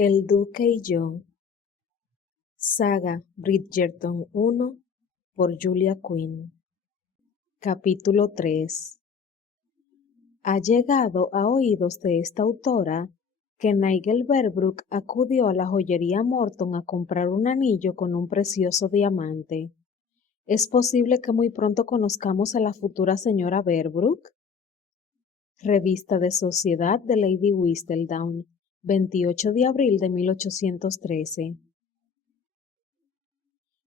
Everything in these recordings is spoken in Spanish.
El Duque y yo. Saga Bridgerton 1 por Julia Quinn. Capítulo 3. Ha llegado a oídos de esta autora que Nigel Berbrook acudió a la joyería Morton a comprar un anillo con un precioso diamante. ¿Es posible que muy pronto conozcamos a la futura señora Berbrook? Revista de Sociedad de Lady Whistledown, 28 de abril de 1813.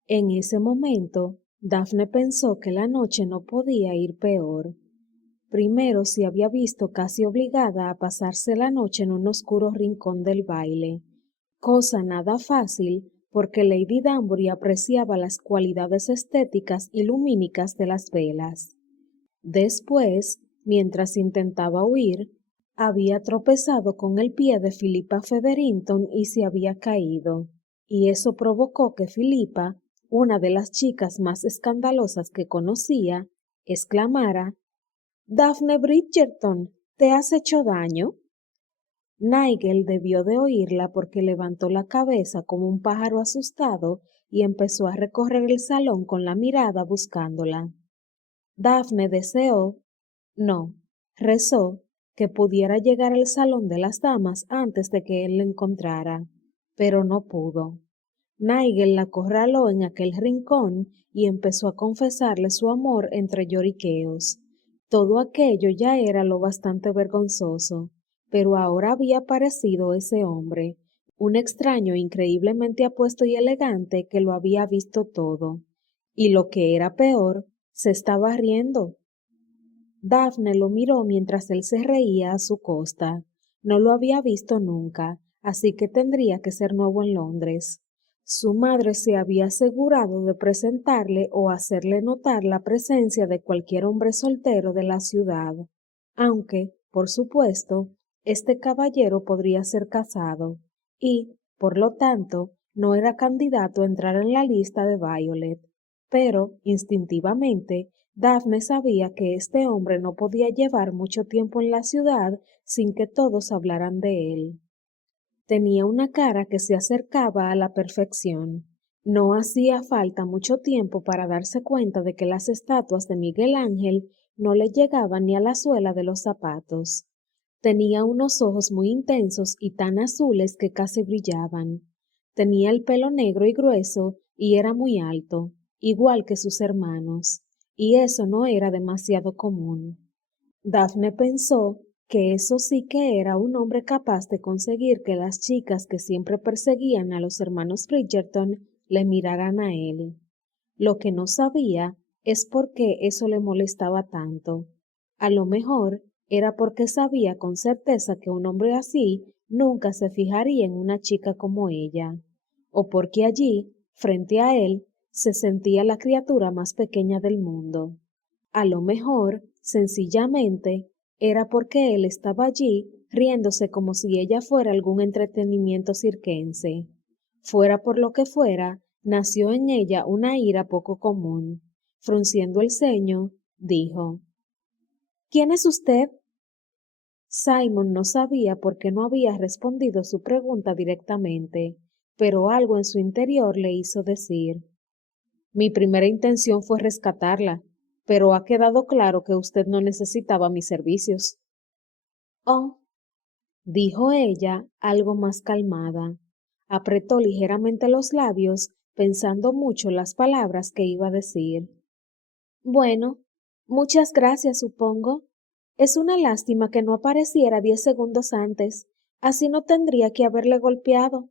En ese momento, Daphne pensó que la noche no podía ir peor. Primero se había visto casi obligada a pasarse la noche en un oscuro rincón del baile, cosa nada fácil porque Lady Danbury apreciaba las cualidades estéticas y lumínicas de las velas. Después, mientras intentaba huir, había tropezado con el pie de Philippa Featherington y se había caído, y eso provocó que Philippa, una de las chicas más escandalosas que conocía, exclamara: «Daphne Bridgerton, ¿te has hecho daño?» Nigel debió de oírla porque levantó la cabeza como un pájaro asustado y empezó a recorrer el salón con la mirada buscándola. Daphne rezó que pudiera llegar al salón de las damas antes de que él la encontrara, pero no pudo. Nigel la acorraló en aquel rincón y empezó a confesarle su amor entre lloriqueos. Todo aquello ya era lo bastante vergonzoso, pero ahora había aparecido ese hombre, un extraño increíblemente apuesto y elegante que lo había visto todo, y lo que era peor, se estaba riendo. Daphne lo miró mientras él se reía a su costa. No lo había visto nunca, así que tendría que ser nuevo en Londres. Su madre se había asegurado de presentarle o hacerle notar la presencia de cualquier hombre soltero de la ciudad, aunque, por supuesto, este caballero podría ser casado, y, por lo tanto, no era candidato a entrar en la lista de Violet. Pero, instintivamente, Daphne sabía que este hombre no podía llevar mucho tiempo en la ciudad sin que todos hablaran de él. Tenía una cara que se acercaba a la perfección. No hacía falta mucho tiempo para darse cuenta de que las estatuas de Miguel Ángel no le llegaban ni a la suela de los zapatos. Tenía unos ojos muy intensos y tan azules que casi brillaban. Tenía el pelo negro y grueso y era muy alto, igual que sus hermanos, y eso no era demasiado común. Daphne pensó que eso sí que era un hombre capaz de conseguir que las chicas que siempre perseguían a los hermanos Bridgerton le miraran a él. Lo que no sabía es por qué eso le molestaba tanto. A lo mejor era porque sabía con certeza que un hombre así nunca se fijaría en una chica como ella, o porque allí, frente a él, se sentía la criatura más pequeña del mundo. A lo mejor, sencillamente, era porque él estaba allí riéndose como si ella fuera algún entretenimiento circense. Fuera por lo que fuera, nació en ella una ira poco común. Frunciendo el ceño, dijo: «¿Quién es usted?» Simon no sabía por qué no había respondido su pregunta directamente, pero algo en su interior le hizo decir: «Mi primera intención fue rescatarla, pero ha quedado claro que usted no necesitaba mis servicios». «Oh», dijo ella, algo más calmada. Apretó ligeramente los labios, pensando mucho las palabras que iba a decir. «Bueno, muchas gracias, supongo. Es una lástima que no apareciera 10 segundos antes, así no tendría que haberle golpeado».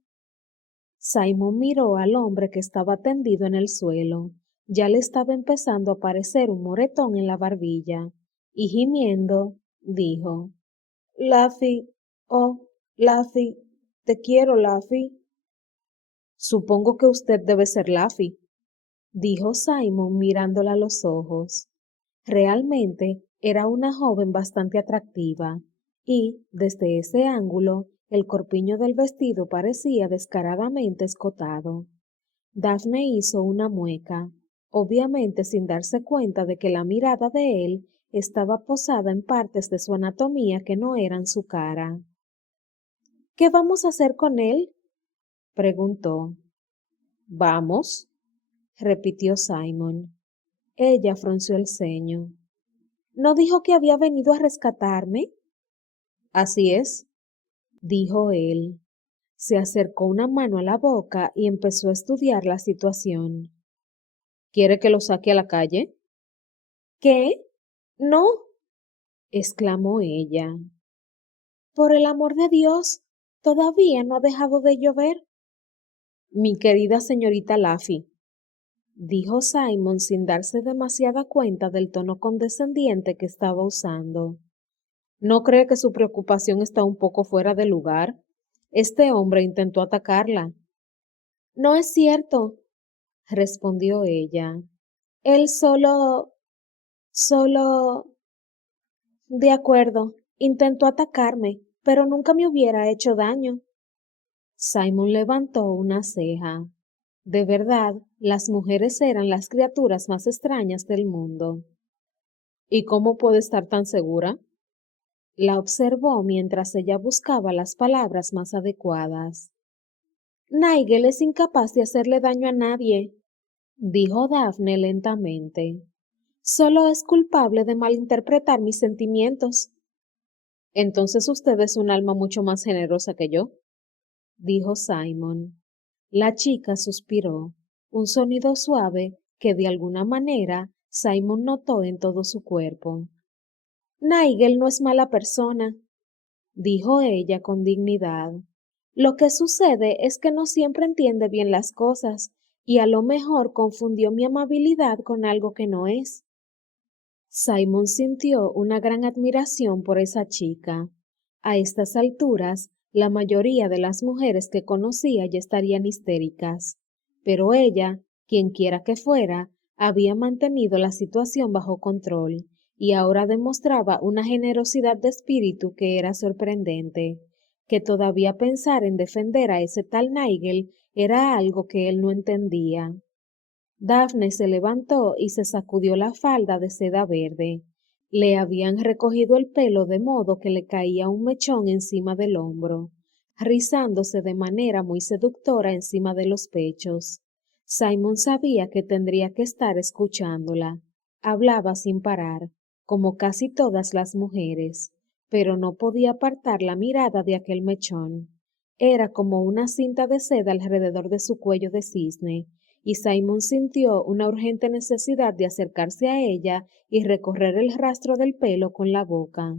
Simon miró al hombre que estaba tendido en el suelo. Ya le estaba empezando a aparecer un moretón en la barbilla, y gimiendo, dijo: «Laffy, oh, Laffy, te quiero, Laffy». «Supongo que usted debe ser Laffy», dijo Simon mirándola a los ojos. Realmente era una joven bastante atractiva, y, desde ese ángulo, el corpiño del vestido parecía descaradamente escotado. Daphne hizo una mueca, obviamente sin darse cuenta de que la mirada de él estaba posada en partes de su anatomía que no eran su cara. ¿Qué vamos a hacer con él? Preguntó. Vamos, repitió Simon. Ella frunció el ceño. ¿No dijo que había venido a rescatarme? Así es, dijo él. Se acercó una mano a la boca y empezó a estudiar la situación. ¿Quiere que lo saque a la calle? ¿Qué? No, exclamó ella. Por el amor de Dios, todavía no ha dejado de llover. Mi querida señorita Laffy, dijo Simon sin darse demasiada cuenta del tono condescendiente que estaba usando. ¿No cree que su preocupación está un poco fuera de lugar? Este hombre intentó atacarla. No es cierto, respondió ella. Él solo... De acuerdo, intentó atacarme, pero nunca me hubiera hecho daño. Simon levantó una ceja. De verdad, las mujeres eran las criaturas más extrañas del mundo. ¿Y cómo puede estar tan segura? La observó mientras ella buscaba las palabras más adecuadas. Nigel es incapaz de hacerle daño a nadie, dijo Daphne lentamente. Solo es culpable de malinterpretar mis sentimientos. Entonces usted es un alma mucho más generosa que yo, dijo Simon. La chica suspiró, un sonido suave que de alguna manera Simon notó en todo su cuerpo. Nigel no es mala persona, dijo ella con dignidad. Lo que sucede es que no siempre entiende bien las cosas y a lo mejor confundió mi amabilidad con algo que no es. Simon sintió una gran admiración por esa chica. A estas alturas, la mayoría de las mujeres que conocía ya estarían histéricas, pero ella, quienquiera que fuera, había mantenido la situación bajo control y ahora demostraba una generosidad de espíritu que era sorprendente, que todavía pensar en defender a ese tal Nigel era algo que él no entendía. Daphne se levantó y se sacudió la falda de seda verde. Le habían recogido el pelo de modo que le caía un mechón encima del hombro, rizándose de manera muy seductora encima de los pechos. Simon sabía que tendría que estar escuchándola. Hablaba sin parar, como casi todas las mujeres, pero no podía apartar la mirada de aquel mechón. Era como una cinta de seda alrededor de su cuello de cisne, y Simon sintió una urgente necesidad de acercarse a ella y recorrer el rastro del pelo con la boca.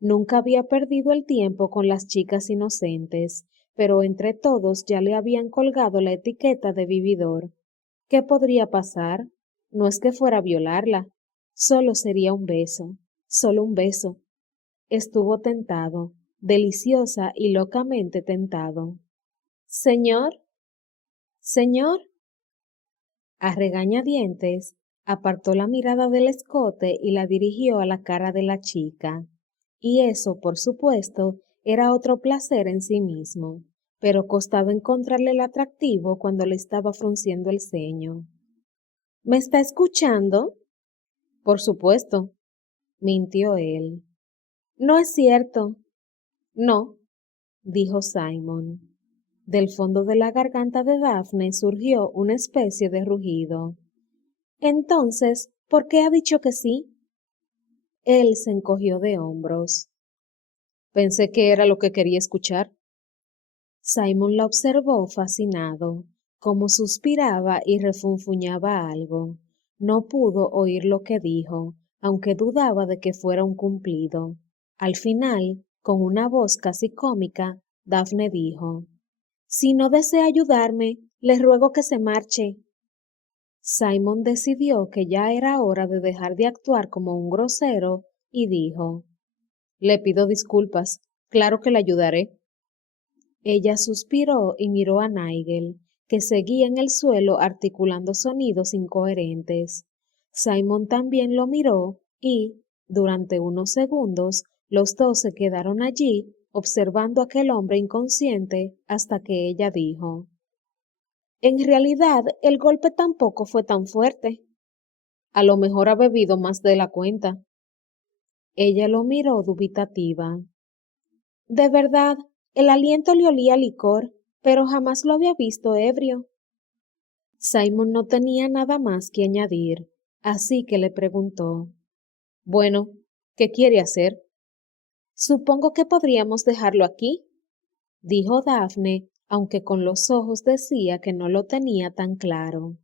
Nunca había perdido el tiempo con las chicas inocentes, pero entre todos ya le habían colgado la etiqueta de vividor. ¿Qué podría pasar? No es que fuera a violarla, solo sería un beso, solo un beso. Estuvo tentado, deliciosa y locamente tentado. Señor, señor. A regañadientes, apartó la mirada del escote y la dirigió a la cara de la chica. Y eso, por supuesto, era otro placer en sí mismo, pero costaba encontrarle el atractivo cuando le estaba frunciendo el ceño. ¿Me está escuchando? Por supuesto, mintió él. No es cierto. No, dijo Simon. Del fondo de la garganta de Daphne surgió una especie de rugido. Entonces, ¿por qué ha dicho que sí? Él se encogió de hombros. Pensé que era lo que quería escuchar. Simon la observó fascinado, como suspiraba y refunfuñaba algo. No pudo oír lo que dijo, aunque dudaba de que fuera un cumplido. Al final, con una voz casi cómica, Daphne dijo, Si no desea ayudarme, le ruego que se marche. Simon decidió que ya era hora de dejar de actuar como un grosero y dijo, Le pido disculpas, claro que le ayudaré. Ella suspiró y miró a Nigel, que seguía en el suelo articulando sonidos incoherentes. Simon también lo miró y, durante unos segundos, los dos se quedaron allí observando a aquel hombre inconsciente hasta que ella dijo, En realidad, el golpe tampoco fue tan fuerte. A lo mejor ha bebido más de la cuenta. Ella lo miró dubitativa. De verdad, El aliento le olía a licor, pero jamás lo había visto ebrio. Simon no tenía nada más que añadir, así que le preguntó: Bueno, ¿qué quiere hacer? Supongo que podríamos dejarlo aquí, dijo Daphne, aunque con los ojos decía que no lo tenía tan claro.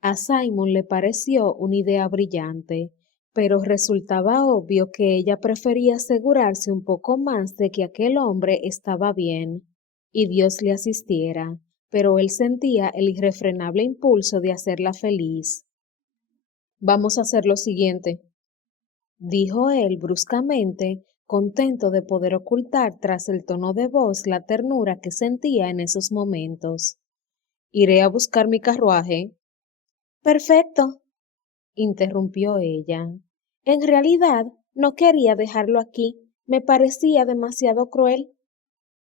A Simon le pareció una idea brillante, pero resultaba obvio que ella prefería asegurarse un poco más de que aquel hombre estaba bien, y Dios le asistiera, pero él sentía el irrefrenable impulso de hacerla feliz. Vamos a hacer lo siguiente, dijo él bruscamente, contento de poder ocultar tras el tono de voz la ternura que sentía en esos momentos. Iré a buscar mi carruaje. Perfecto, interrumpió ella. En realidad, no quería dejarlo aquí. Me parecía demasiado cruel.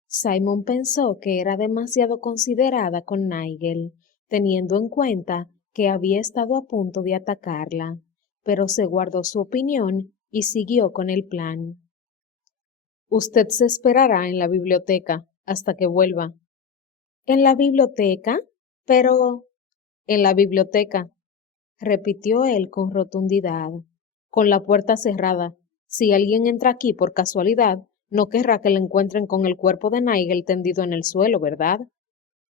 Simon pensó que era demasiado considerada con Nigel, teniendo en cuenta que había estado a punto de atacarla, pero se guardó su opinión y siguió con el plan. Usted se esperará en la biblioteca hasta que vuelva. ¿En la biblioteca? Pero... En la biblioteca, repitió él con rotundidad, con la puerta cerrada. Si alguien entra aquí por casualidad, no querrá que le encuentren con el cuerpo de Nigel tendido en el suelo, ¿verdad?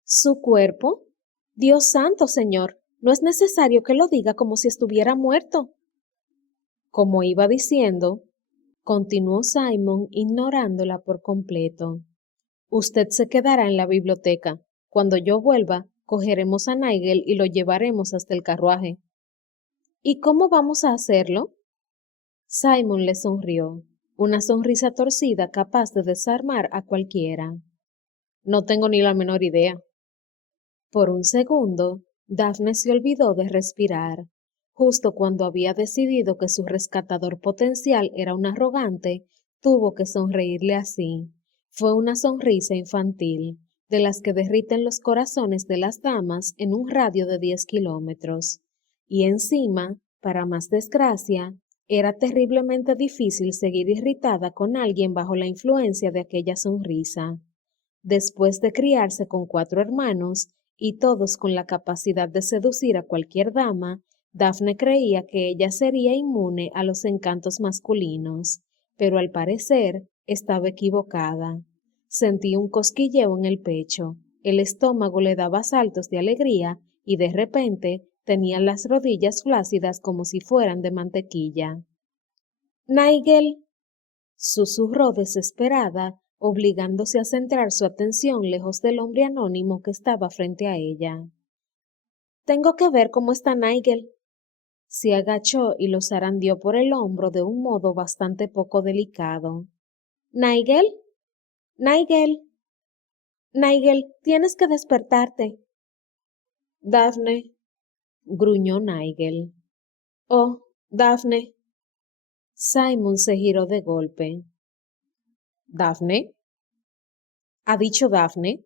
¿Su cuerpo? Dios santo, señor, no es necesario que lo diga como si estuviera muerto. Como iba diciendo, continuó Simon ignorándola por completo. Usted se quedará en la biblioteca. Cuando yo vuelva, cogeremos a Nigel y lo llevaremos hasta el carruaje. ¿Y cómo vamos a hacerlo? Simon le sonrió, una sonrisa torcida capaz de desarmar a cualquiera. No tengo ni la menor idea. Por un segundo, Daphne se olvidó de respirar. Justo cuando había decidido que su rescatador potencial era un arrogante, tuvo que sonreírle así. Fue una sonrisa infantil, de las que derriten los corazones de las damas en un radio de 10 kilómetros. Y encima, para más desgracia, era terriblemente difícil seguir irritada con alguien bajo la influencia de aquella sonrisa. Después de criarse con 4 hermanos, y todos con la capacidad de seducir a cualquier dama, Daphne creía que ella sería inmune a los encantos masculinos, pero al parecer estaba equivocada. Sentía un cosquilleo en el pecho, el estómago le daba saltos de alegría y de repente tenía las rodillas flácidas como si fueran de mantequilla. Nigel, susurró desesperada, obligándose a centrar su atención lejos del hombre anónimo que estaba frente a ella. Tengo que ver cómo está Nigel. Se agachó y lo zarandeó por el hombro de un modo bastante poco delicado. ¿Nigel? Nigel. Nigel, tienes que despertarte. Daphne, gruñó Nigel. Oh, Daphne. Simon se giró de golpe. ¿Daphne? ¿Ha dicho Daphne?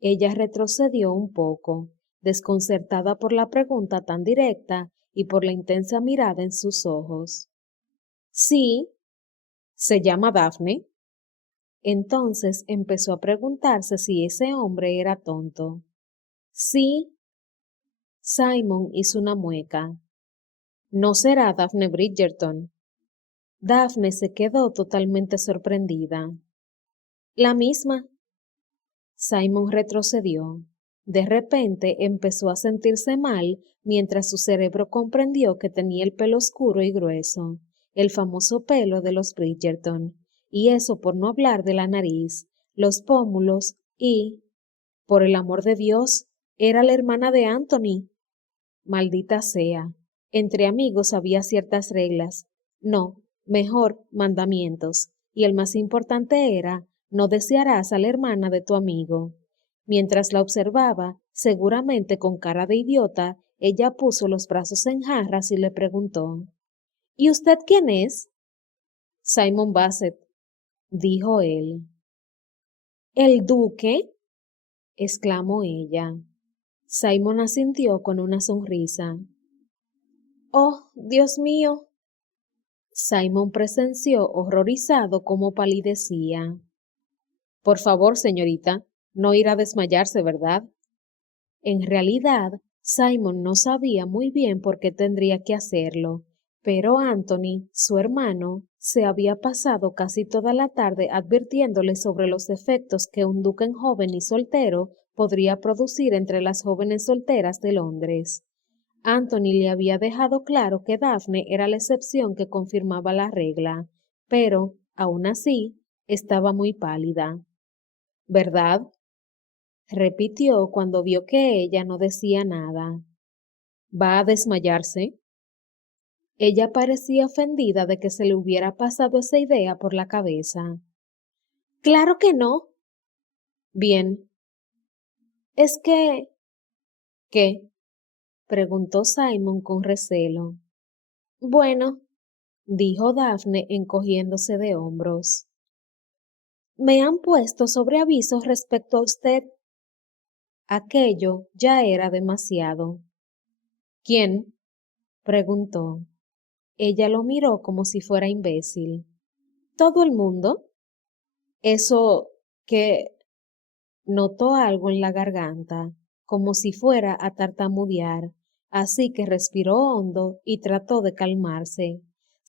Ella retrocedió un poco, desconcertada por la pregunta tan directa y por la intensa mirada en sus ojos. Sí, se llama Daphne. Entonces empezó a preguntarse si ese hombre era tonto. Sí. Simon hizo una mueca. No será Daphne Bridgerton. Daphne se quedó totalmente sorprendida. La misma. Simon retrocedió. De repente empezó a sentirse mal mientras su cerebro comprendió que tenía el pelo oscuro y grueso, el famoso pelo de los Bridgerton, y eso por no hablar de la nariz, los pómulos y, por el amor de Dios, era la hermana de Anthony. Maldita sea. Entre amigos había ciertas reglas. No, mejor, mandamientos. Y el más importante era, no desearás a la hermana de tu amigo. Mientras la observaba, seguramente con cara de idiota, ella puso los brazos en jarras y le preguntó: ¿Y usted quién es? Simon Basset, dijo él. ¿El duque? Exclamó ella. Simon asintió con una sonrisa. Oh, Dios mío. Simon presenció horrorizado cómo palidecía. Por favor, señorita, no irá a desmayarse, ¿verdad? En realidad, Simon no sabía muy bien por qué tendría que hacerlo, pero Anthony, su hermano, se había pasado casi toda la tarde advirtiéndole sobre los efectos que un duque joven y soltero podría producir entre las jóvenes solteras de Londres. Anthony le había dejado claro que Daphne era la excepción que confirmaba la regla, pero, aún así, estaba muy pálida. ¿Verdad? Repitió cuando vio que ella no decía nada. ¿Va a desmayarse? Ella parecía ofendida de que se le hubiera pasado esa idea por la cabeza. Claro que no. Bien. Es que... ¿Qué? Preguntó Simon con recelo. Bueno, dijo Daphne encogiéndose de hombros. Me han puesto sobre aviso respecto a usted. Aquello ya era demasiado. ¿Quién? Preguntó. Ella lo miró como si fuera imbécil. ¿Todo el mundo? Eso que notó algo en la garganta, como si fuera a tartamudear, así que respiró hondo y trató de calmarse.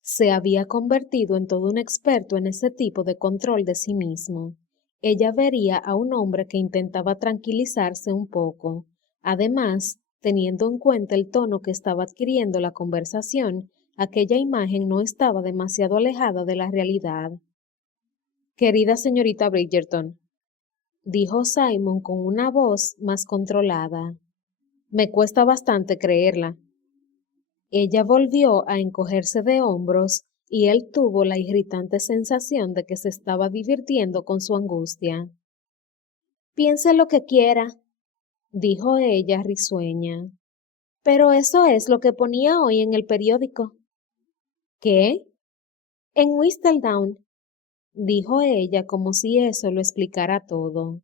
Se había convertido en todo un experto en ese tipo de control de sí mismo. Ella vería a un hombre que intentaba tranquilizarse un poco. Además, teniendo en cuenta el tono que estaba adquiriendo la conversación, aquella imagen no estaba demasiado alejada de la realidad. Querida señorita Bridgerton, dijo Simon con una voz más controlada. Me cuesta bastante creerla. Ella volvió a encogerse de hombros y él tuvo la irritante sensación de que se estaba divirtiendo con su angustia. Piense lo que quiera, dijo ella risueña. Pero eso es lo que ponía hoy en el periódico. ¿Qué? En Whistledown, dijo ella como si eso lo explicara todo.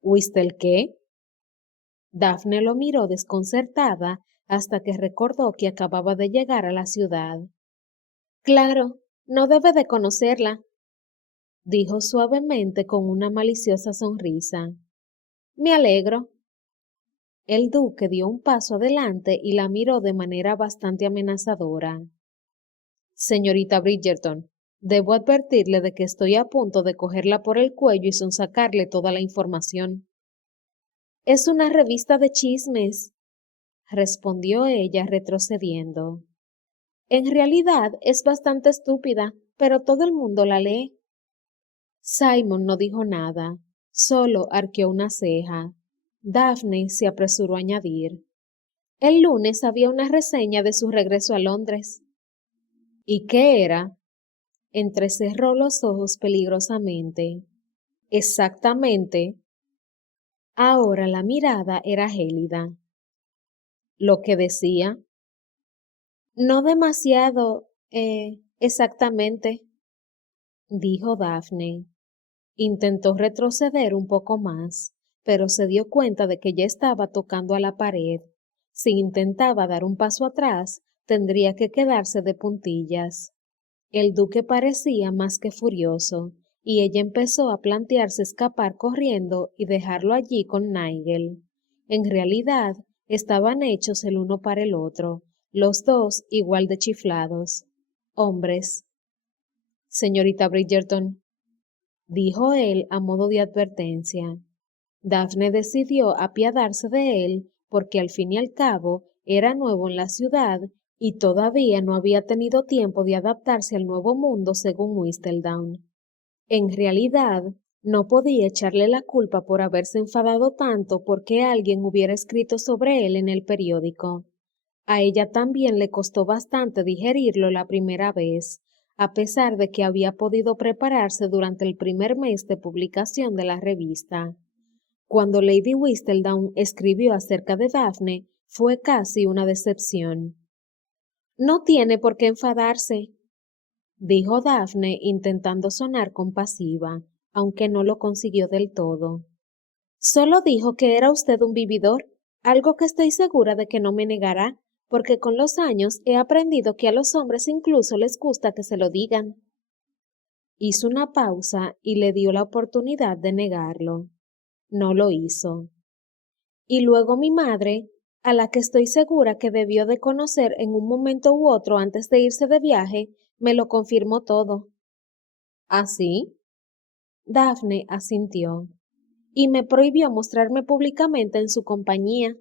¿Whistle qué? Daphne lo miró desconcertada hasta que recordó que acababa de llegar a la ciudad. Claro, no debe de conocerla, dijo suavemente con una maliciosa sonrisa. Me alegro. El duque dio un paso adelante y la miró de manera bastante amenazadora. Señorita Bridgerton, debo advertirle de que estoy a punto de cogerla por el cuello y sonsacarle toda la información. Es una revista de chismes, respondió ella retrocediendo. En realidad es bastante estúpida, pero todo el mundo la lee. Simon no dijo nada, solo arqueó una ceja. Daphne se apresuró a añadir. El lunes había una reseña de su regreso a Londres. ¿Y qué era? Entrecerró los ojos peligrosamente. Exactamente. Ahora la mirada era gélida. Lo que decía. No demasiado, exactamente, dijo Daphne. Intentó retroceder un poco más, pero se dio cuenta de que ya estaba tocando a la pared. Si intentaba dar un paso atrás, tendría que quedarse de puntillas. El duque parecía más que furioso, y ella empezó a plantearse escapar corriendo y dejarlo allí con Nigel. En realidad, estaban hechos el uno para el otro, los dos igual de chiflados. Hombres. Señorita Bridgerton, dijo él a modo de advertencia. Daphne decidió apiadarse de él porque al fin y al cabo era nuevo en la ciudad y todavía no había tenido tiempo de adaptarse al nuevo mundo según Whistledown. En realidad, no podía echarle la culpa por haberse enfadado tanto porque alguien hubiera escrito sobre él en el periódico. A ella también le costó bastante digerirlo la primera vez, a pesar de que había podido prepararse durante el primer mes de publicación de la revista. Cuando Lady Whistledown escribió acerca de Daphne, fue casi una decepción. No tiene por qué enfadarse, dijo Daphne intentando sonar compasiva, aunque no lo consiguió del todo. Solo dijo que era usted un vividor, algo que estoy segura de que no me negará, porque con los años he aprendido que a los hombres incluso les gusta que se lo digan. Hizo una pausa y le dio la oportunidad de negarlo. No lo hizo. Y luego mi madre, a la que estoy segura que debió de conocer en un momento u otro antes de irse de viaje, me lo confirmó todo. ¿Así? Daphne asintió. Y me prohibió mostrarme públicamente en su compañía.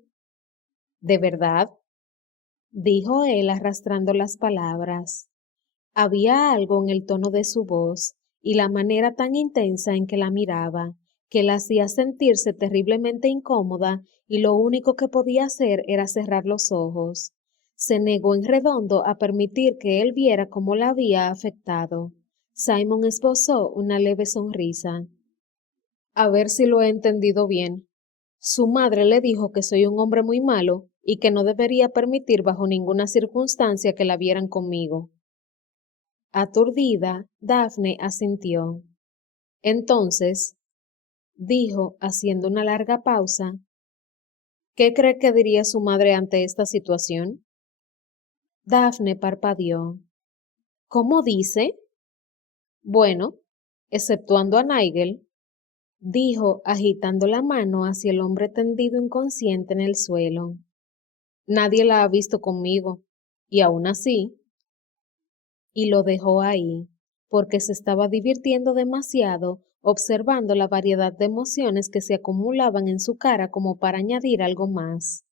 ¿De verdad? Dijo él arrastrando las palabras. Había algo en el tono de su voz y la manera tan intensa en que la miraba, que la hacía sentirse terriblemente incómoda y lo único que podía hacer era cerrar los ojos. Se negó en redondo a permitir que él viera cómo la había afectado. Simon esbozó una leve sonrisa. A ver si lo he entendido bien. Su madre le dijo que soy un hombre muy malo y que no debería permitir bajo ninguna circunstancia que la vieran conmigo. Aturdida, Daphne asintió. Entonces, dijo, haciendo una larga pausa, ¿qué cree que diría su madre ante esta situación? Daphne parpadeó. ¿Cómo dice? Bueno, exceptuando a Nigel, dijo, agitando la mano hacia el hombre tendido inconsciente en el suelo. Nadie la ha visto conmigo, y aún así, y lo dejó ahí, porque se estaba divirtiendo demasiado observando la variedad de emociones que se acumulaban en su cara como para añadir algo más.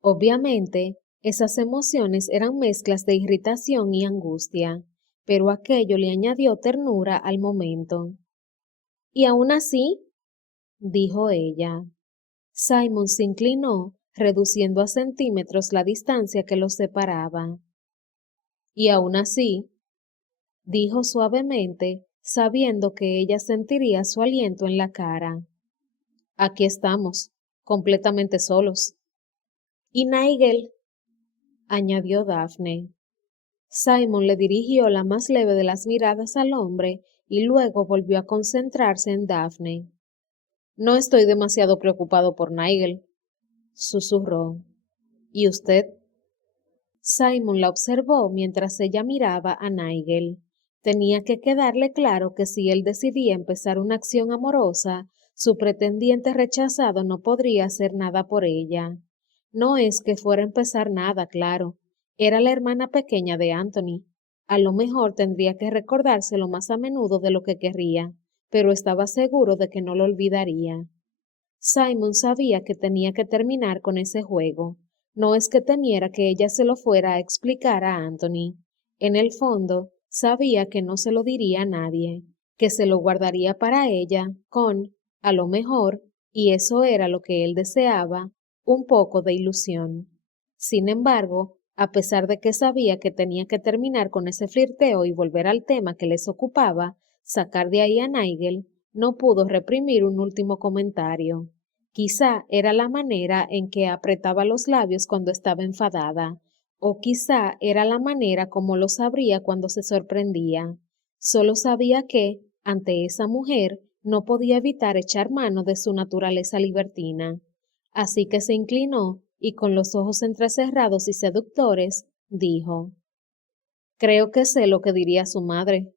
Obviamente, esas emociones eran mezclas de irritación y angustia, pero aquello le añadió ternura al momento. Y aún así, dijo ella. Simon se inclinó, reduciendo a centímetros la distancia que los separaba. Y aún así, dijo suavemente, sabiendo que ella sentiría su aliento en la cara. Aquí estamos, completamente solos. Y Nigel, añadió Daphne. Simon le dirigió la más leve de las miradas al hombre y luego volvió a concentrarse en Daphne. No estoy demasiado preocupado por Nigel, susurró. ¿Y usted? Simon la observó mientras ella miraba a Nigel. Tenía que quedarle claro que si él decidía empezar una acción amorosa, su pretendiente rechazado no podría hacer nada por ella. No es que fuera a empezar nada, claro. Era la hermana pequeña de Anthony. A lo mejor tendría que recordárselo más a menudo de lo que querría, pero estaba seguro de que no lo olvidaría. Simon sabía que tenía que terminar con ese juego. No es que temiera que ella se lo fuera a explicar a Anthony. En el fondo, sabía que no se lo diría a nadie, que se lo guardaría para ella con, a lo mejor, y eso era lo que él deseaba, un poco de ilusión. Sin embargo, a pesar de que sabía que tenía que terminar con ese flirteo y volver al tema que les ocupaba, sacar de ahí a Nigel, no pudo reprimir un último comentario. Quizá era la manera en que apretaba los labios cuando estaba enfadada, o quizá era la manera como los abría cuando se sorprendía. Solo sabía que, ante esa mujer, no podía evitar echar mano de su naturaleza libertina. Así que se inclinó y con los ojos entrecerrados y seductores, dijo, Creo que sé lo que diría su madre.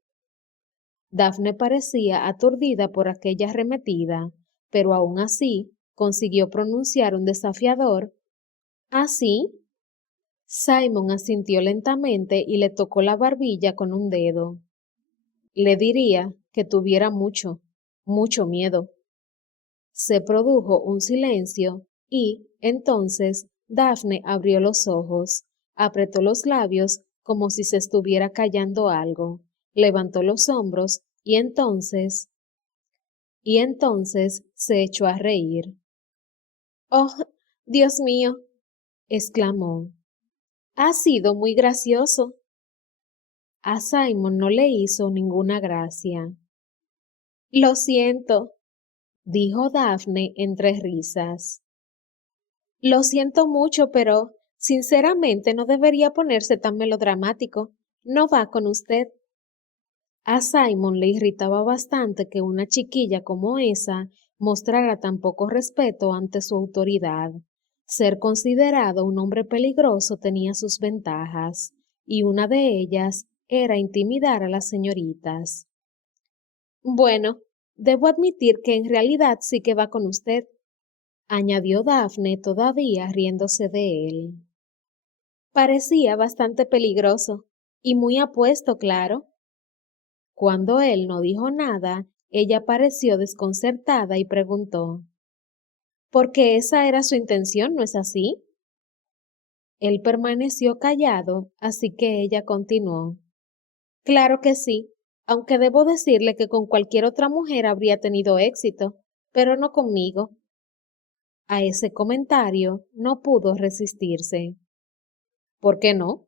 Daphne parecía aturdida por aquella arremetida, pero aún así consiguió pronunciar un desafiador ¿así? Simon asintió lentamente y le tocó la barbilla con un dedo. Le diría que tuviera mucho, mucho miedo. Se produjo un silencio y, entonces, Daphne abrió los ojos, apretó los labios como si se estuviera callando algo, levantó los hombros y entonces se echó a reír. ¡Oh, Dios mío! Exclamó. Ha sido muy gracioso. A Simon no le hizo ninguna gracia. Lo siento, dijo Daphne entre risas. Lo siento mucho, pero sinceramente no debería ponerse tan melodramático. No va con usted. A Simon le irritaba bastante que una chiquilla como esa mostrara tan poco respeto ante su autoridad. Ser considerado un hombre peligroso tenía sus ventajas, y una de ellas era intimidar a las señoritas. Bueno, debo admitir que en realidad sí que va con usted, añadió Daphne todavía riéndose de él. Parecía bastante peligroso y muy apuesto, claro. Cuando él no dijo nada, ella pareció desconcertada y preguntó, «¿Porque esa era su intención, no es así?» Él permaneció callado, así que ella continuó. Claro que sí, aunque debo decirle que con cualquier otra mujer habría tenido éxito, pero no conmigo. A ese comentario no pudo resistirse. ¿Por qué no?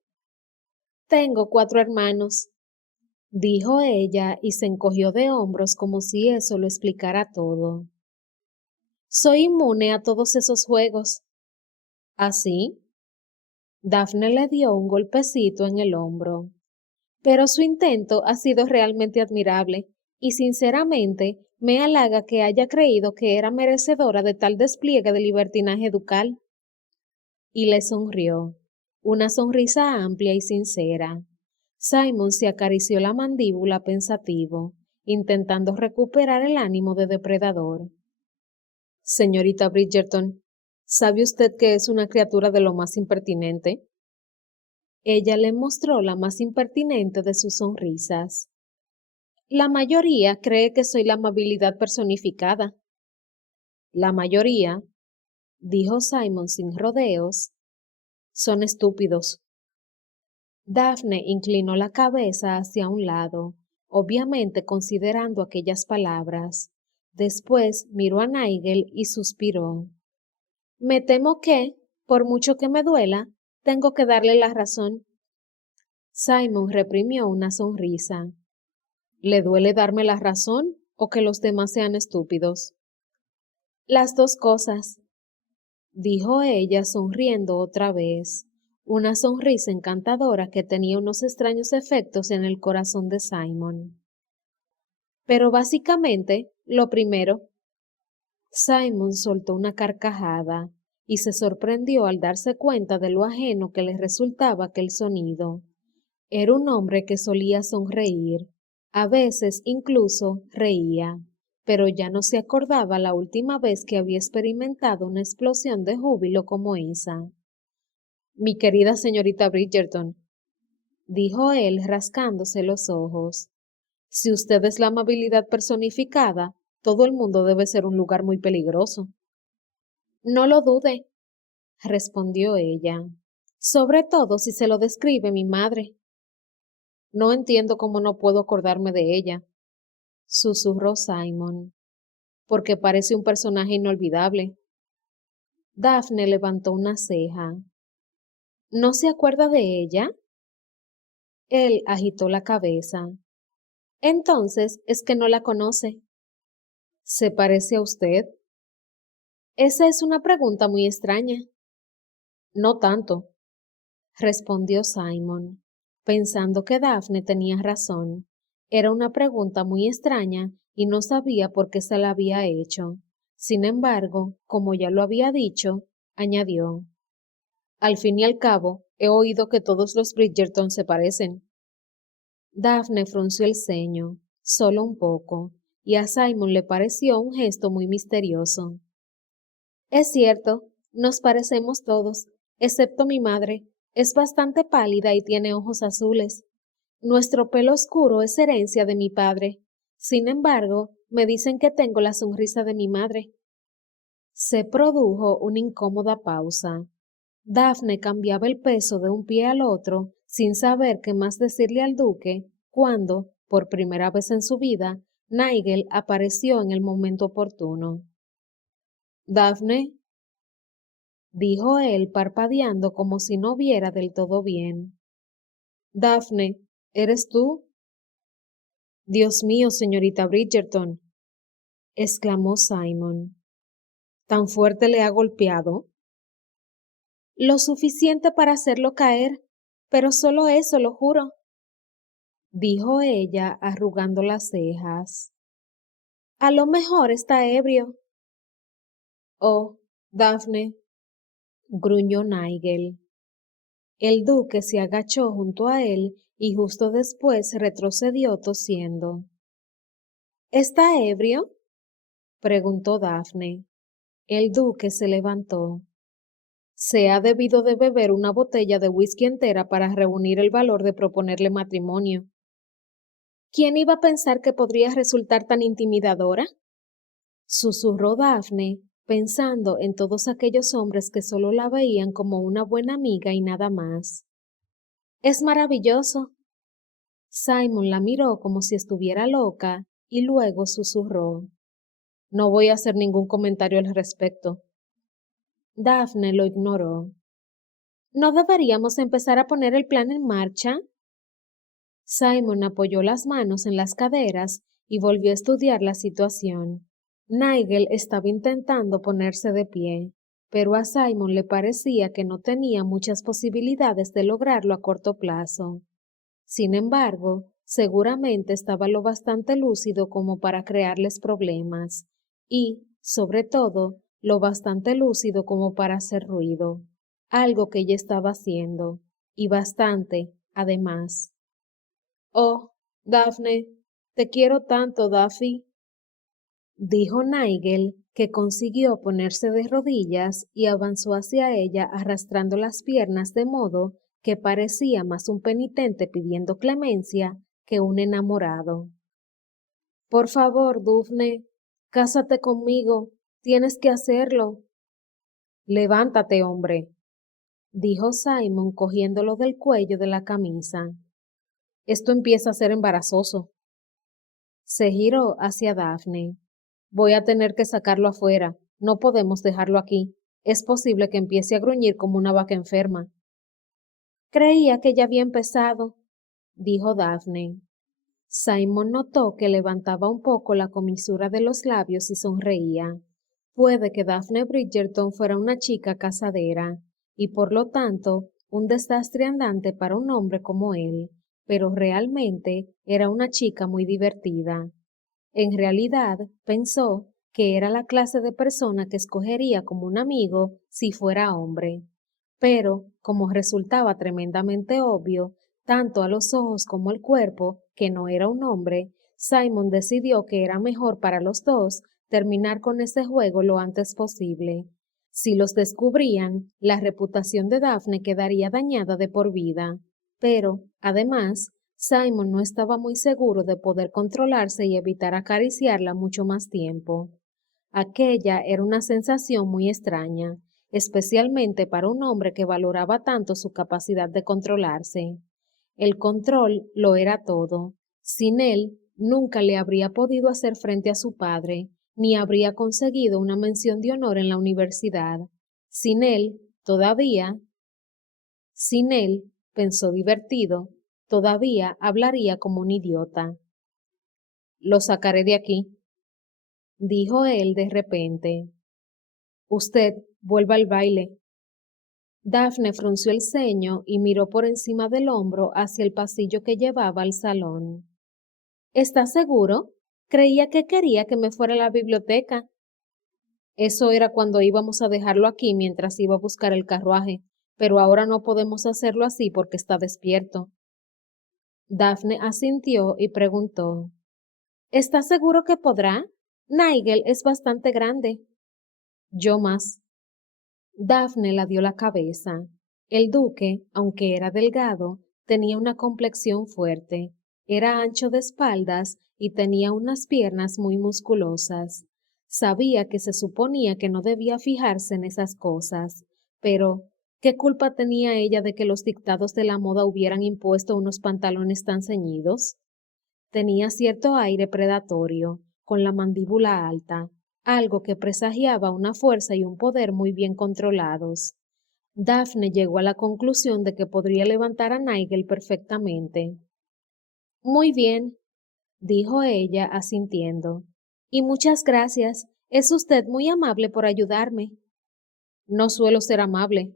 Tengo 4 hermanos, dijo ella y se encogió de hombros como si eso lo explicara todo. Soy inmune a todos esos juegos. ¿Así? Daphne le dio un golpecito en el hombro. Pero su intento ha sido realmente admirable y sinceramente me halaga que haya creído que era merecedora de tal despliegue de libertinaje ducal. Y le sonrió, una sonrisa amplia y sincera. Simon se acarició la mandíbula pensativo, intentando recuperar el ánimo de depredador. Señorita Bridgerton, ¿sabe usted que es una criatura de lo más impertinente? Ella le mostró la más impertinente de sus sonrisas. La mayoría cree que soy la amabilidad personificada. La mayoría, dijo Simon sin rodeos, son estúpidos. Daphne inclinó la cabeza hacia un lado, obviamente considerando aquellas palabras. Después miró a Nigel y suspiró. Me temo que, por mucho que me duela, tengo que darle la razón. Simon reprimió una sonrisa. ¿Le duele darme la razón o que los demás sean estúpidos? Las dos cosas, dijo ella sonriendo otra vez, una sonrisa encantadora que tenía unos extraños efectos en el corazón de Simon. Pero básicamente, lo primero. Simon soltó una carcajada y se sorprendió al darse cuenta de lo ajeno que le resultaba aquel sonido. Era un hombre que solía sonreír, a veces incluso reía, pero ya no se acordaba la última vez que había experimentado una explosión de júbilo como esa. Mi querida señorita Bridgerton, dijo él rascándose los ojos, si usted es la amabilidad personificada, todo el mundo debe ser un lugar muy peligroso. No lo dude, respondió ella, sobre todo si se lo describe mi madre. No entiendo cómo no puedo acordarme de ella, susurró Simon, porque parece un personaje inolvidable. Daphne levantó una ceja. ¿No se acuerda de ella? Él agitó la cabeza. Entonces es que no la conoce. ¿Se parece a usted? Esa es una pregunta muy extraña. No tanto, respondió Simon, pensando que Daphne tenía razón. Era una pregunta muy extraña y no sabía por qué se la había hecho. Sin embargo, como ya lo había dicho, añadió, al fin y al cabo, he oído que todos los Bridgerton se parecen. Daphne frunció el ceño, solo un poco, y a Simon le pareció un gesto muy misterioso. Es cierto, nos parecemos todos, excepto mi madre. Es bastante pálida y tiene ojos azules. Nuestro pelo oscuro es herencia de mi padre. Sin embargo, me dicen que tengo la sonrisa de mi madre. Se produjo una incómoda pausa. Daphne cambiaba el peso de un pie al otro, sin saber qué más decirle al duque, cuando, por primera vez en su vida, Nigel apareció en el momento oportuno. Daphne, dijo él parpadeando como si no viera del todo bien. Daphne, ¿eres tú? Dios mío, señorita Bridgerton, exclamó Simon. ¿Tan fuerte le ha golpeado? Lo suficiente para hacerlo caer, pero solo eso, lo juro, dijo ella arrugando las cejas. A lo mejor está ebrio. Oh, Daphne, gruñó Nigel. El duque se agachó junto a él y justo después retrocedió tosiendo. ¿Está ebrio? Preguntó Daphne. El duque se levantó. Se ha debido de beber una botella de whisky entera para reunir el valor de proponerle matrimonio. ¿Quién iba a pensar que podría resultar tan intimidadora? Susurró Daphne, pensando en todos aquellos hombres que solo la veían como una buena amiga y nada más. Es maravilloso. Simon la miró como si estuviera loca y luego susurró. No voy a hacer ningún comentario al respecto. Daphne lo ignoró. ¿No deberíamos empezar a poner el plan en marcha? Simon apoyó las manos en las caderas y volvió a estudiar la situación. Nigel estaba intentando ponerse de pie, pero a Simon le parecía que no tenía muchas posibilidades de lograrlo a corto plazo. Sin embargo, seguramente estaba lo bastante lúcido como para crearles problemas y, sobre todo, lo bastante lúcido como para hacer ruido, algo que ella estaba haciendo, y bastante, además. Oh, Daphne, te quiero tanto, Daffy, dijo Nigel, que consiguió ponerse de rodillas y avanzó hacia ella arrastrando las piernas de modo que parecía más un penitente pidiendo clemencia que un enamorado. Por favor, Daphne, cásate conmigo, tienes que hacerlo. Levántate, hombre, dijo Simon cogiéndolo del cuello de la camisa. Esto empieza a ser embarazoso. Se giró hacia Daphne. Voy a tener que sacarlo afuera. No podemos dejarlo aquí. Es posible que empiece a gruñir como una vaca enferma. Creía que ya había empezado, dijo Daphne. Simon notó que levantaba un poco la comisura de los labios y sonreía. Puede que Daphne Bridgerton fuera una chica casadera, y por lo tanto un desastre andante para un hombre como él, pero realmente era una chica muy divertida. En realidad, pensó que era la clase de persona que escogería como un amigo si fuera hombre. Pero, como resultaba tremendamente obvio, tanto a los ojos como al cuerpo, que no era un hombre, Simon decidió que era mejor para los dos terminar con ese juego lo antes posible. Si los descubrían, la reputación de Daphne quedaría dañada de por vida. Pero, además, Simon no estaba muy seguro de poder controlarse y evitar acariciarla mucho más tiempo. Aquella era una sensación muy extraña, especialmente para un hombre que valoraba tanto su capacidad de controlarse. El control lo era todo. Sin él, nunca le habría podido hacer frente a su padre, ni habría conseguido una mención de honor en la universidad. Sin él, todavía, sin él, pensó divertido, todavía hablaría como un idiota. Lo sacaré de aquí, dijo él de repente. Usted vuelva al baile. Daphne frunció el ceño y miró por encima del hombro hacia el pasillo que llevaba al salón. ¿Estás seguro? Creía que quería que me fuera a la biblioteca. Eso era cuando íbamos a dejarlo aquí mientras iba a buscar el carruaje, pero ahora no podemos hacerlo así porque está despierto. Daphne asintió y preguntó. ¿Estás seguro que podrá? Nigel es bastante grande. Yo más. Daphne la dio la cabeza. El duque, aunque era delgado, tenía una complexión fuerte, era ancho de espaldas y tenía unas piernas muy musculosas. Sabía que se suponía que no debía fijarse en esas cosas, pero ¿qué culpa tenía ella de que los dictados de la moda hubieran impuesto unos pantalones tan ceñidos? Tenía cierto aire predatorio, con la mandíbula alta, algo que presagiaba una fuerza y un poder muy bien controlados. Daphne llegó a la conclusión de que podría levantar a Nigel perfectamente. Muy bien, dijo ella asintiendo. Y muchas gracias. Es usted muy amable por ayudarme. No suelo ser amable,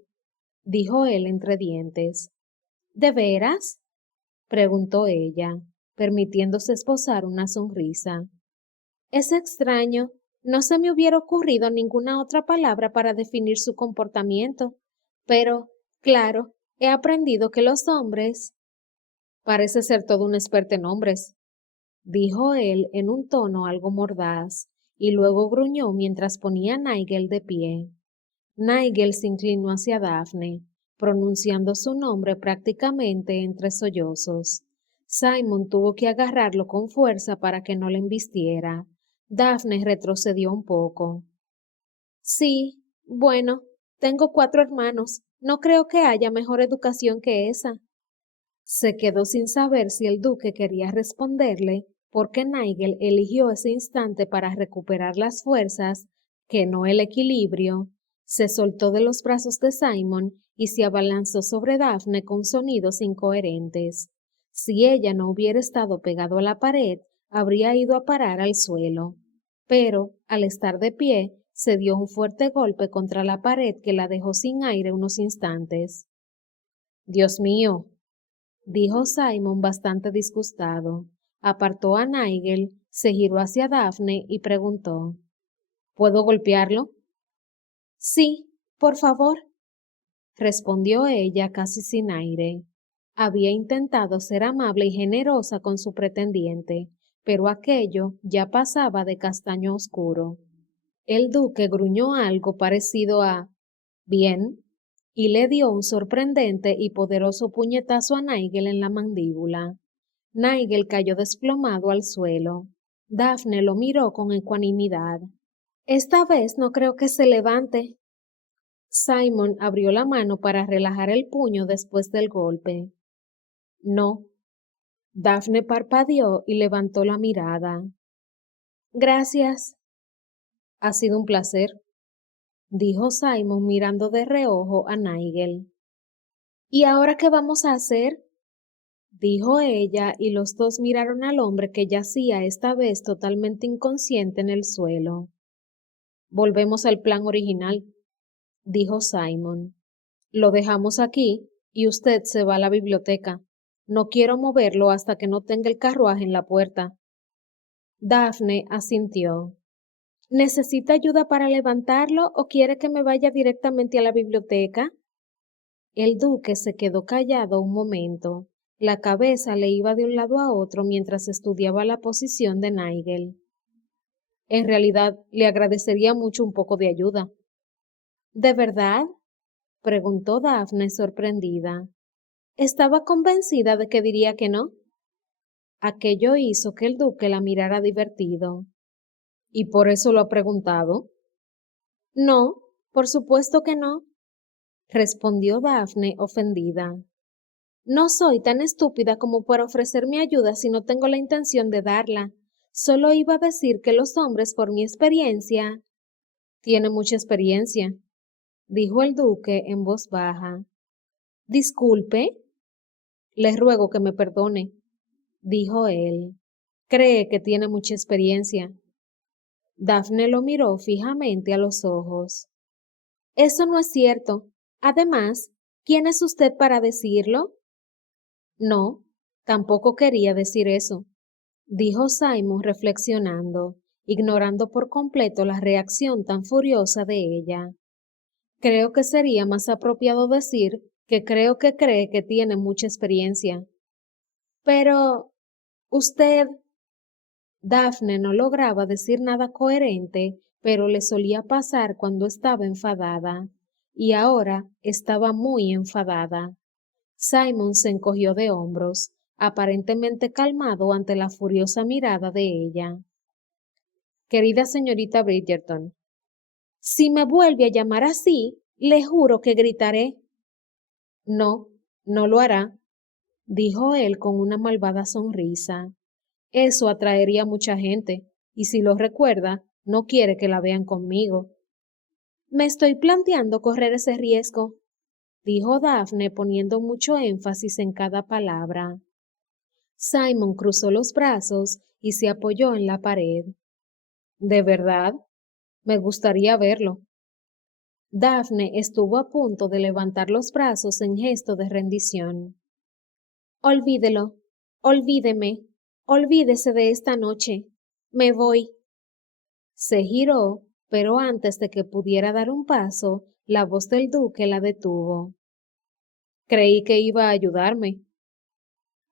dijo él entre dientes. ¿De veras? Preguntó ella, permitiéndose esbozar una sonrisa. Es extraño, no se me hubiera ocurrido ninguna otra palabra para definir su comportamiento, pero, claro, he aprendido que los hombres... Parece ser todo un experto en hombres, dijo él en un tono algo mordaz, y luego gruñó mientras ponía a Nigel de pie. Nigel se inclinó hacia Daphne, pronunciando su nombre prácticamente entre sollozos. Simon tuvo que agarrarlo con fuerza para que no le embistiera. Daphne retrocedió un poco. Sí, bueno, tengo 4 hermanos. No creo que haya mejor educación que esa. Se quedó sin saber si el duque quería responderle, porque Nigel eligió ese instante para recuperar las fuerzas, que no el equilibrio. Se soltó de los brazos de Simon y se abalanzó sobre Daphne con sonidos incoherentes. Si ella no hubiera estado pegado a la pared, habría ido a parar al suelo. Pero, al estar de pie, se dio un fuerte golpe contra la pared que la dejó sin aire unos instantes. Dios mío, dijo Simon bastante disgustado. Apartó a Nigel, se giró hacia Daphne y preguntó: ¿Puedo golpearlo? Sí, por favor, respondió ella casi sin aire. Había intentado ser amable y generosa con su pretendiente, pero aquello ya pasaba de castaño oscuro. El duque gruñó algo parecido a «bien» y le dio un sorprendente y poderoso puñetazo a Nigel en la mandíbula. Nigel cayó desplomado al suelo. Daphne lo miró con ecuanimidad. Esta vez no creo que se levante. Simon abrió la mano para relajar el puño después del golpe. No. Daphne parpadeó y levantó la mirada. Gracias. Ha sido un placer, dijo Simon mirando de reojo a Nigel. ¿Y ahora qué vamos a hacer? Dijo ella, y los dos miraron al hombre que yacía esta vez totalmente inconsciente en el suelo. Volvemos al plan original, dijo Simon. Lo dejamos aquí y usted se va a la biblioteca. No quiero moverlo hasta que no tenga el carruaje en la puerta. Daphne asintió. ¿Necesita ayuda para levantarlo o quiere que me vaya directamente a la biblioteca? El duque se quedó callado un momento. La cabeza le iba de un lado a otro mientras estudiaba la posición de Nigel. En realidad, le agradecería mucho un poco de ayuda. ¿De verdad? Preguntó Daphne sorprendida. Estaba convencida de que diría que no. Aquello hizo que el duque la mirara divertido. ¿Y por eso lo ha preguntado? No, por supuesto que no, respondió Daphne ofendida. No soy tan estúpida como para ofrecer mi ayuda si no tengo la intención de darla. Solo iba a decir que los hombres, por mi experiencia... Tiene mucha experiencia, dijo el duque en voz baja. Disculpe. Le ruego que me perdone, dijo él. Cree que tiene mucha experiencia. Daphne lo miró fijamente a los ojos. Eso no es cierto. Además, ¿quién es usted para decirlo? No, tampoco quería decir eso, dijo Simon reflexionando, ignorando por completo la reacción tan furiosa de ella. Creo que sería más apropiado decir que creo que cree que tiene mucha experiencia. Pero, usted... Daphne no lograba decir nada coherente, pero le solía pasar cuando estaba enfadada, y ahora estaba muy enfadada. Simon se encogió de hombros, aparentemente calmado ante la furiosa mirada de ella. Querida señorita Bridgerton, si me vuelve a llamar así, le juro que gritaré. No, no lo hará, dijo él con una malvada sonrisa. Eso atraería a mucha gente, y si lo recuerda, no quiere que la vean conmigo. Me estoy planteando correr ese riesgo, dijo Daphne poniendo mucho énfasis en cada palabra. Simon cruzó los brazos y se apoyó en la pared. ¿De verdad? Me gustaría verlo. Daphne estuvo a punto de levantar los brazos en gesto de rendición. Olvídelo, olvídeme, olvídese de esta noche. Me voy. Se giró, pero antes de que pudiera dar un paso, la voz del duque la detuvo. Creí que iba a ayudarme.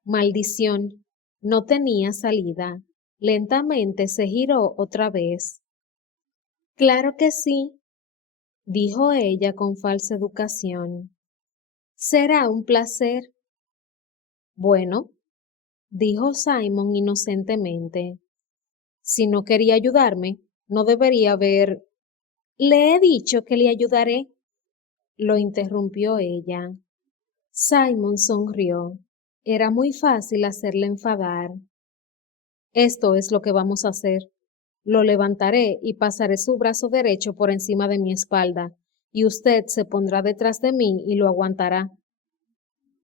Maldición, No tenía salida. Lentamente se giró otra vez. Claro que sí, dijo ella con falsa educación. Será un placer. Bueno, dijo Simon inocentemente. Si no quería ayudarme, no debería haber... Le he dicho que le ayudaré, lo interrumpió ella. Simon sonrió. Era muy fácil hacerle enfadar. Esto es lo que vamos a hacer. Lo levantaré y pasaré su brazo derecho por encima de mi espalda, y usted se pondrá detrás de mí y lo aguantará.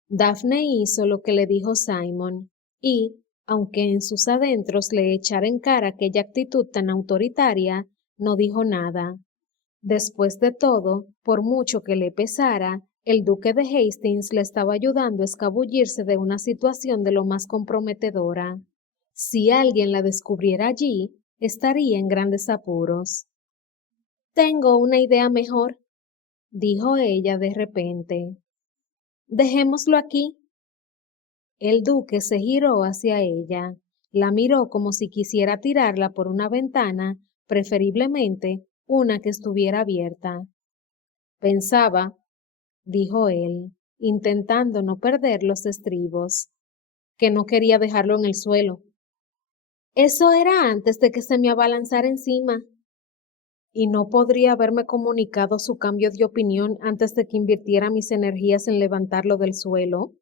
Daphne hizo lo que le dijo Simon, y, aunque en sus adentros le echara en cara aquella actitud tan autoritaria, no dijo nada. Después de todo, por mucho que le pesara, el duque de Hastings le estaba ayudando a escabullirse de una situación de lo más comprometedora. Si alguien la descubriera allí, estaría en grandes apuros. Tengo una idea mejor, dijo ella de repente. Dejémoslo aquí. El duque se giró hacia ella, la miró como si quisiera tirarla por una ventana, preferiblemente una que estuviera abierta. Pensaba, dijo él, intentando no perder los estribos, que no quería dejarlo en el suelo. Eso era antes de que se me abalanzara encima. Y no podría haberme comunicado su cambio de opinión antes de que invirtiera mis energías en levantarlo del suelo.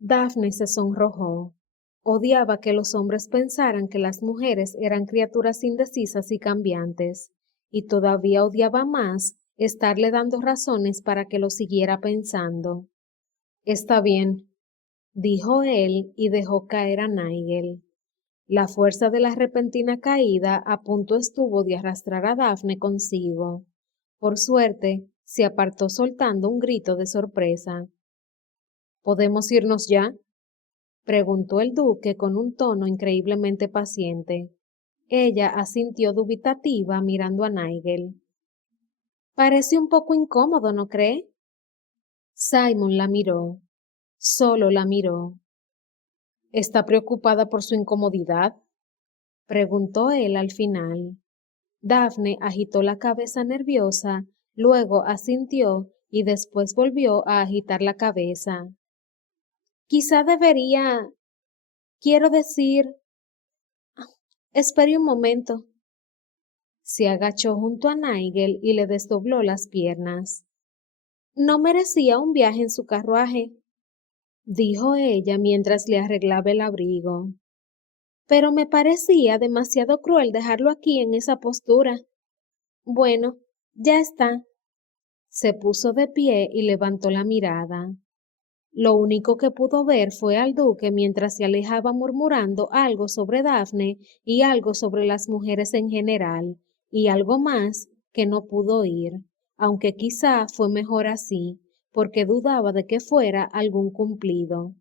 Daphne se sonrojó. Odiaba que los hombres pensaran que las mujeres eran criaturas indecisas y cambiantes, y todavía odiaba más estarle dando razones para que lo siguiera pensando. Está bien, dijo él y dejó caer a Nigel. La fuerza de la repentina caída a punto estuvo de arrastrar a Daphne consigo. Por suerte, se apartó soltando un grito de sorpresa. ¿Podemos irnos ya? Preguntó el duque con un tono increíblemente paciente. Ella asintió dubitativa mirando a Nigel. Parece un poco incómodo, ¿no cree? Simon la miró. Solo la miró. ¿Está preocupada por su incomodidad? Preguntó él al final. Daphne agitó la cabeza nerviosa, luego asintió y después volvió a agitar la cabeza. Quizá debería... Quiero decir... Espere un momento. Se agachó junto a Nigel y le desdobló las piernas. No merecía un viaje en su carruaje, dijo ella mientras le arreglaba el abrigo. Pero me parecía demasiado cruel dejarlo aquí en esa postura. Bueno, ya está. Se puso de pie y levantó la mirada. Lo único que pudo ver fue al duque mientras se alejaba murmurando algo sobre Daphne y algo sobre las mujeres en general, y algo más que no pudo oír, aunque quizá fue mejor así, porque dudaba de que fuera algún cumplido.